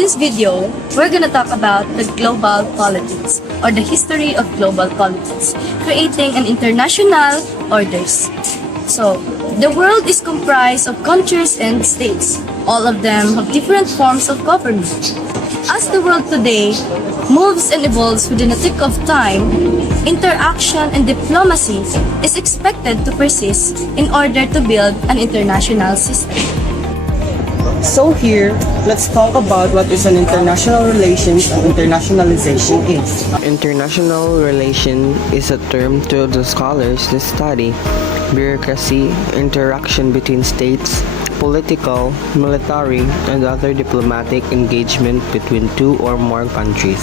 this video, we're gonna talk about the global politics or the history of global politics, creating an international orders. So, the world is comprised of countries and states. All of them have different forms of government. As the world today moves and evolves within a tick of time, interaction and diplomacy is expected to persist in order to build an international system. So here, let's talk about what is an international relations and internationalization is. International relation is a term to the scholars that study bureaucracy, interaction between states, political, military, and other diplomatic engagement between two or more countries.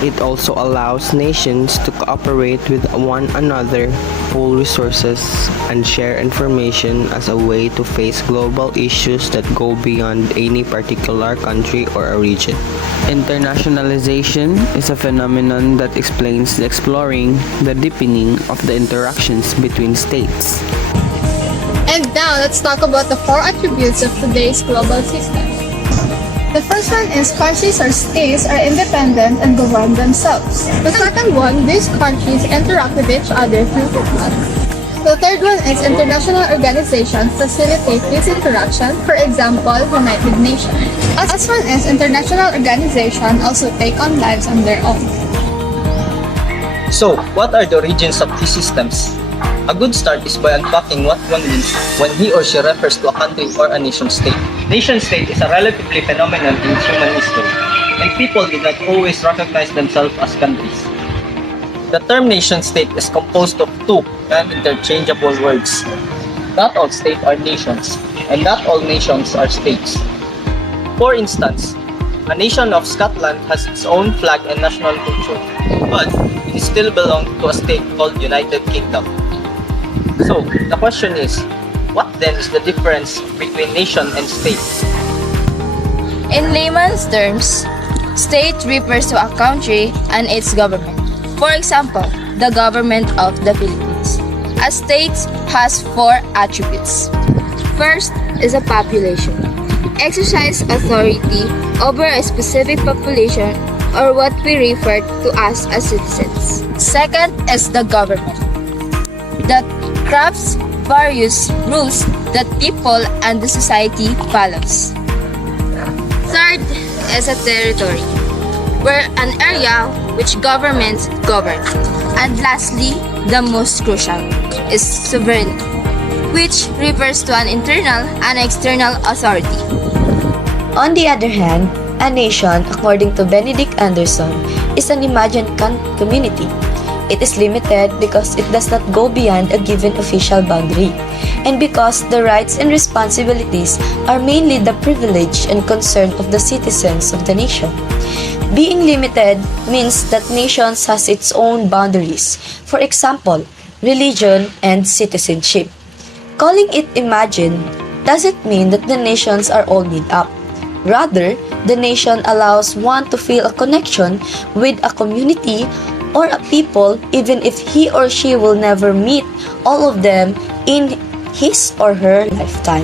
It also allows nations to cooperate with one another, pool resources, and share information as a way to face global issues that go beyond any particular country or a region. Internationalization is a phenomenon that explains the exploring, the deepening of the interactions between states. And now, let's talk about the 4 attributes of today's global system. The first one is countries or states are independent and govern themselves. The second one, these countries interact with each other through diplomacy. The third one is international organizations facilitate this interaction, for example, United Nations. Last one is international organizations also take on lives on their own. So, what are the origins of these systems? A good start is by unpacking what one means when he or she refers to a country or a nation-state. Nation-state is a relatively phenomenon in human history, and people did not always recognize themselves as countries. The term nation-state is composed of 2 non-interchangeable words. Not all states are nations, and not all nations are states. For instance, a nation of Scotland has its own flag and national culture, but it still belongs to a state called United Kingdom. So, the question is, what then is the difference between nation and state? In layman's terms, state refers to a country and its government. For example, the government of the Philippines. A state has 4 attributes. First is a population. Exercise authority over a specific population or what we refer to as citizens. Second is the government that crafts various rules that people and the society follows. Third is a territory, where an area which government governs. And lastly, the most crucial, is sovereignty, which refers to an internal and external authority. On the other hand, a nation, according to Benedict Anderson, is an imagined community. It is limited because it does not go beyond a given official boundary, and because the rights and responsibilities are mainly the privilege and concern of the citizens of the nation. Being limited means that nations has its own boundaries, for example, religion and citizenship. Calling it imagined doesn't mean that the nations are all made up. Rather, the nation allows one to feel a connection with a community or a people even if he or she will never meet all of them in his or her lifetime.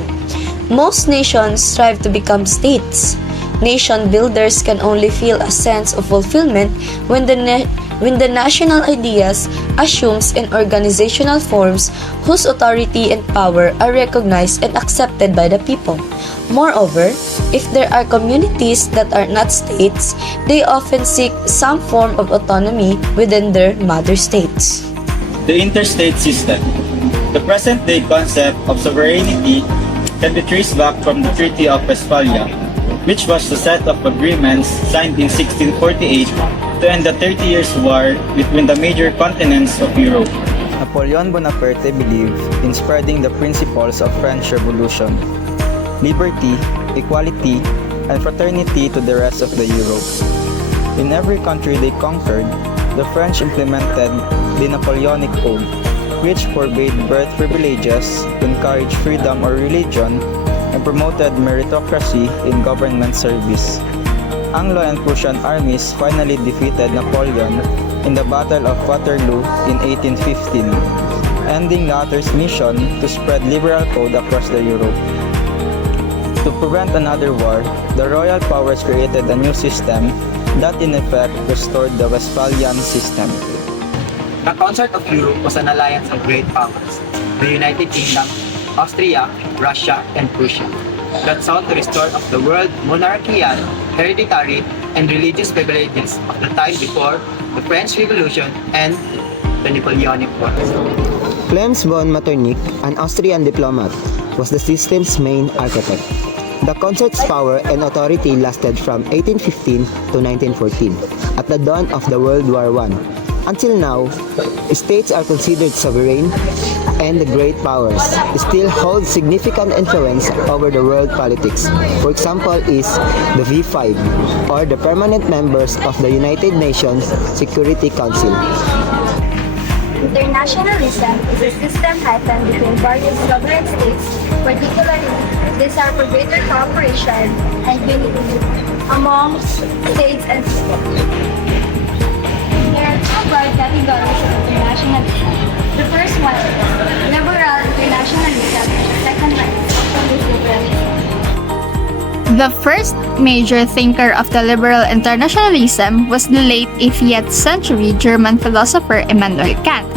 Most nations strive to become states. Nation builders can only feel a sense of fulfillment when the national ideas assumes in organizational forms whose authority and power are recognized and accepted by the people. Moreover, if there are communities that are not states, they often seek some form of autonomy within their mother states. The interstate system. The present-day concept of sovereignty can be traced back from the Treaty of Westphalia, which was the set of agreements signed in 1648 to end the 30 Years' War between the major continents of Europe. Napoleon Bonaparte believed in spreading the principles of French Revolution, liberty, equality, and fraternity to the rest of the Europe. In every country they conquered, the French implemented the Napoleonic Code, which forbade birth privileges, encouraged freedom or religion, and promoted meritocracy in government service. Anglo and Prussian armies finally defeated Napoleon in the Battle of Waterloo in 1815, ending the latter's mission to spread liberal code across the Europe. To prevent another war, the royal powers created a new system that in effect restored the Westphalian system. The Concert of Europe was an alliance of great powers, the United Kingdom, Austria, Russia, and Prussia, that sought to restore of the world monarchical, hereditary, and religious privileges of the time before the French Revolution and the Napoleonic Wars. Clemens von Metternich, an Austrian diplomat, was the system's main architect. The concert's power and authority lasted from 1815 to 1914, at the dawn of the World War I. Until now, states are considered sovereign, and the great powers still hold significant influence over the world politics. For example is the V5, or the permanent members of the United Nations Security Council. Internationalism is a system pattern between various sovereign states, particularly desire for greater cooperation and unity among states and people. There are two broad categories of internationalism. The first one is liberal internationalism, the second one is socialist liberalism. The first major thinker of the liberal internationalism was the late 18th century German philosopher Immanuel Kant.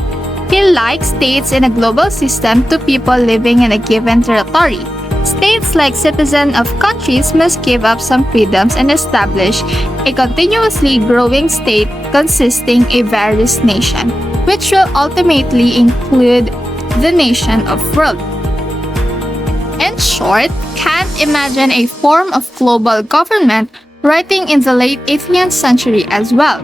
He liked states in a global system to people living in a given territory. States, like citizens of countries, must give up some freedoms and establish a continuously growing state consisting of various nations, which will ultimately include the nation of world. In short, Kant imagined a form of global government, writing in the late 18th century as well.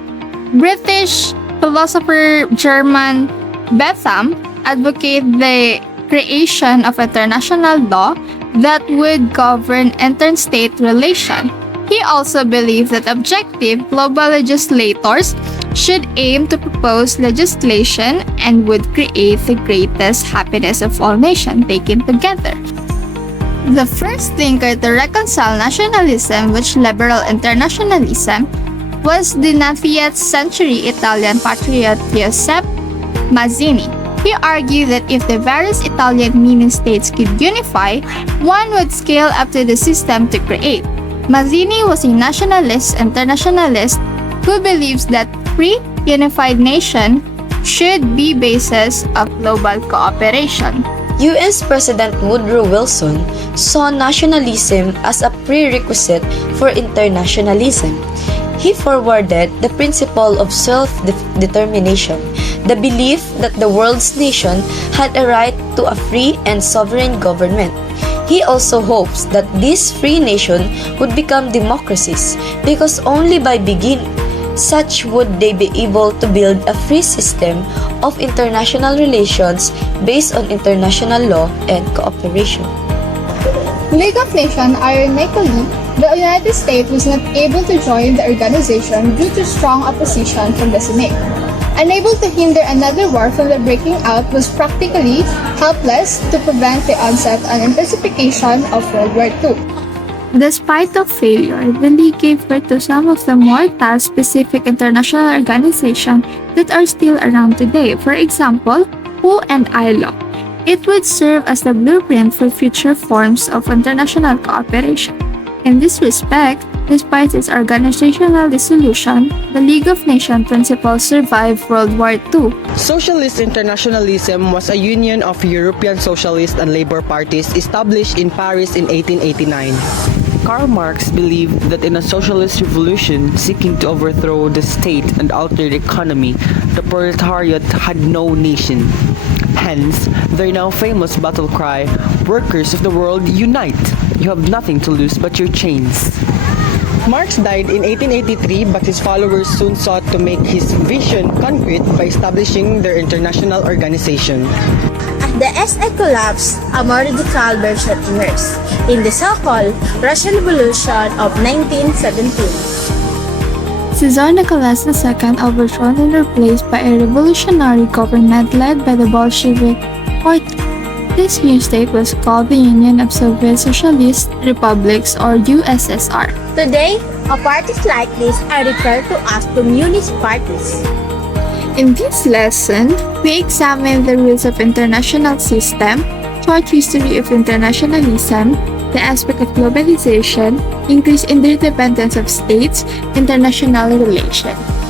British philosopher German Bentham advocated the creation of international law that would govern interstate relations. He also believed that objective global legislators should aim to propose legislation and would create the greatest happiness of all nations taken together. The first thinker to reconcile nationalism with liberal internationalism was the 19th century Italian patriot Giuseppe Mazzini. He argued that if the various Italian mini-states could unify, one would scale up to the system to create. Mazzini was a nationalist internationalist who believes that free, unified nation should be basis of global cooperation. US President Woodrow Wilson saw nationalism as a prerequisite for internationalism. He forwarded the principle of self-determination, the belief that the world's nation had a right to a free and sovereign government. He also hopes that these free nations would become democracies because only by beginning such would they be able to build a free system of international relations based on international law and cooperation. League of Nations, ironically, the United States was not able to join the organization due to strong opposition from the Senate. Unable to hinder another war from the breaking out was practically helpless to prevent the onset and intensification of World War II. Despite the failure, the League gave birth to some of the more task-specific international organizations that are still around today. For example, WHO and ILO. It would serve as the blueprint for future forms of international cooperation. In this respect, despite its organizational dissolution, the League of Nations principles survived World War II. Socialist internationalism was a union of European socialist and labor parties established in Paris in 1889. Karl Marx believed that in a socialist revolution seeking to overthrow the state and alter the economy, the proletariat had no nation. Hence, their now famous battle cry, "Workers of the world, unite! You have nothing to lose but your chains." Marx died in 1883, but his followers soon sought to make his vision concrete by establishing their international organization. As the SA collapsed, a more radical version emerged in the so-called Russian Revolution of 1917. Tsar Nicholas II overthrown and replaced by a revolutionary government led by the Bolshevik Party. This new state was called the Union of Soviet Socialist Republics, or USSR. Today, parties like this are referred to as communist parties. In this lesson, we examine the rules of international system, short history of internationalism, the aspect of globalization, increase interdependence of states, international relations.